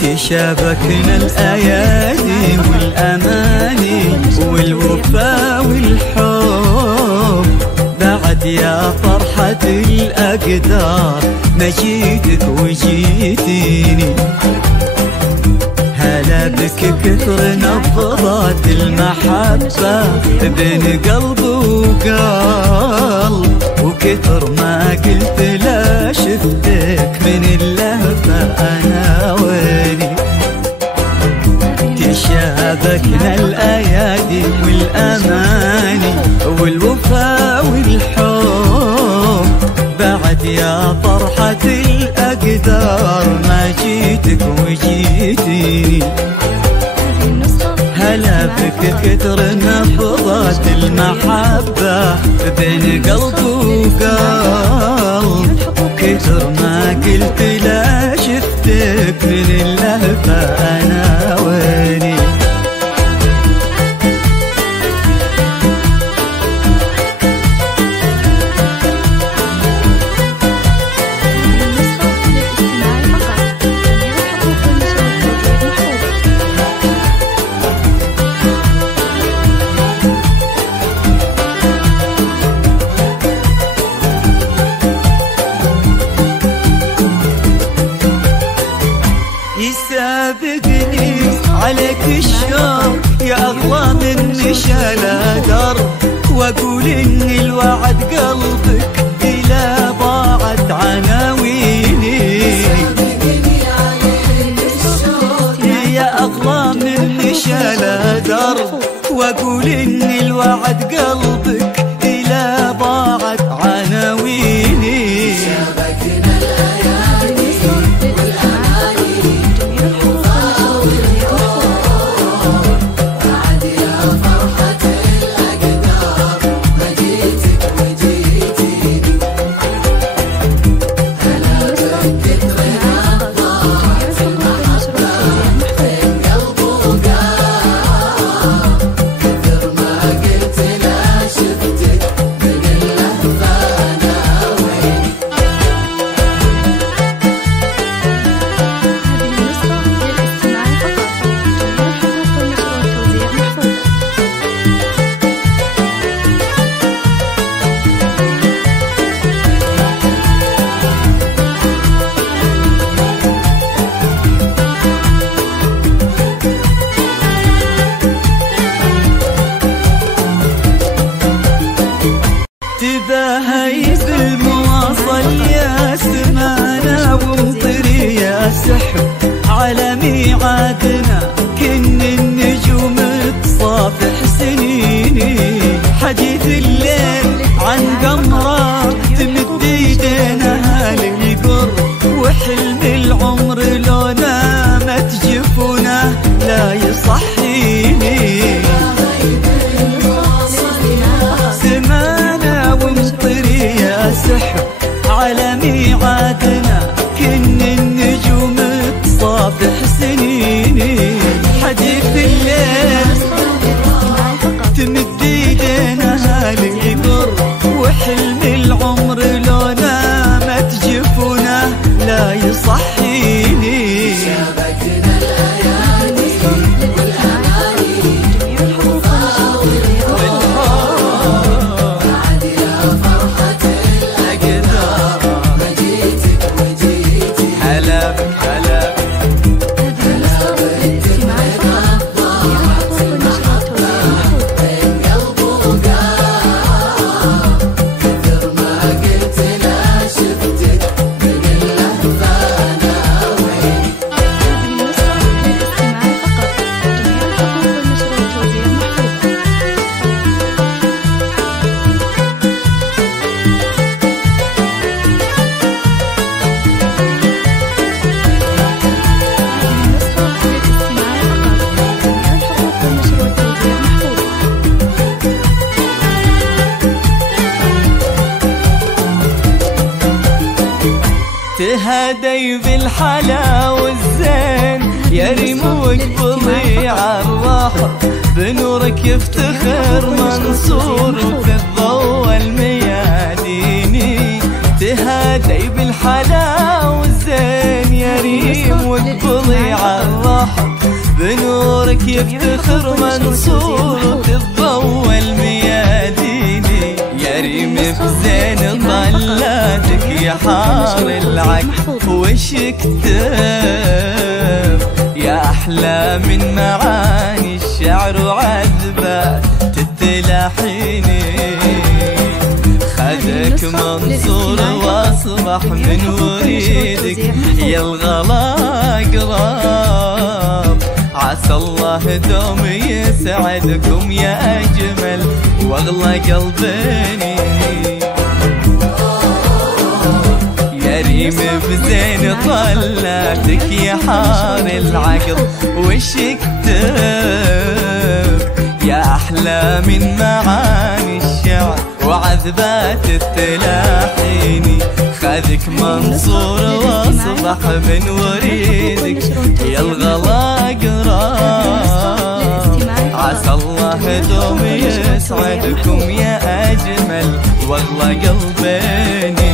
تشابكنا الأيادي والأماني والوفا والحب بعد يا فرحة الأقدار ما جيتك وجيتيني. هلا بك كثر نبضات المحبة بين قلب وقلب، وكثر ما قلت لا شفتك من اللهفة أنا ويني. تشابكنا الأيادي والأماني والوفا والحب بعد يا فرحة الأقدار ما جيتك وجيتيني. هلا بك كثر نبضات المحبة بين قلب وقلب، وكثر ما قلت لا شفتك من اللهفة أنا ويني. يسابقني عليك الشوق يا أغلى من نشال درب، وأقول إن الوعد قلبك إلى ضاعت عناويني. يا أغلى من نشال درب، وأقول إن الوعد قلبك إلى ضاعت عناويني. تباهي بالمواصل يا سمانة ومطري يا سحب على ميعادنا، كن النجوم تصافح سنيني. حديث الليل عن قمرة تمد ايدينها للقرب، وحلم العمر لو نامت جفونه لا يصحيني. سحب على ميعادنا، كن النجوم تصافح سنيني. حديث الليل تمد ايدينها للقرب، وحلم العمر لو نامت جفونه لا يصحيني. تهادي بالحلا والزين يا ريموك بضيع الراحة، بنورك يفتخر منصور في الضوء المياديني. تهادي بالحلا والزين يا ريموك ريم واقبلي عالرحب، بنورك يفتخر منصور وتتضوى المياديني. يا ريم بزين طلاتك يا حار العقل وش كتب، يا أحلى من معاني الشعر وعذبات التلاحيني. خذك منصور واصبح من وريدك يا الغلا قراب، عسى الله دوم يسعدكم يا أجمل واغلى قلبيني. يا ريم بزين طلاتك يا حار العقل وش كتب، يا أحلى من معاني الشعر وعذبات التلاحيني. خذك منصور واصبح من وريدك يا الغلا قراب، عسى الله دوم يسعدكم يا أجمل واغلى قلبيني.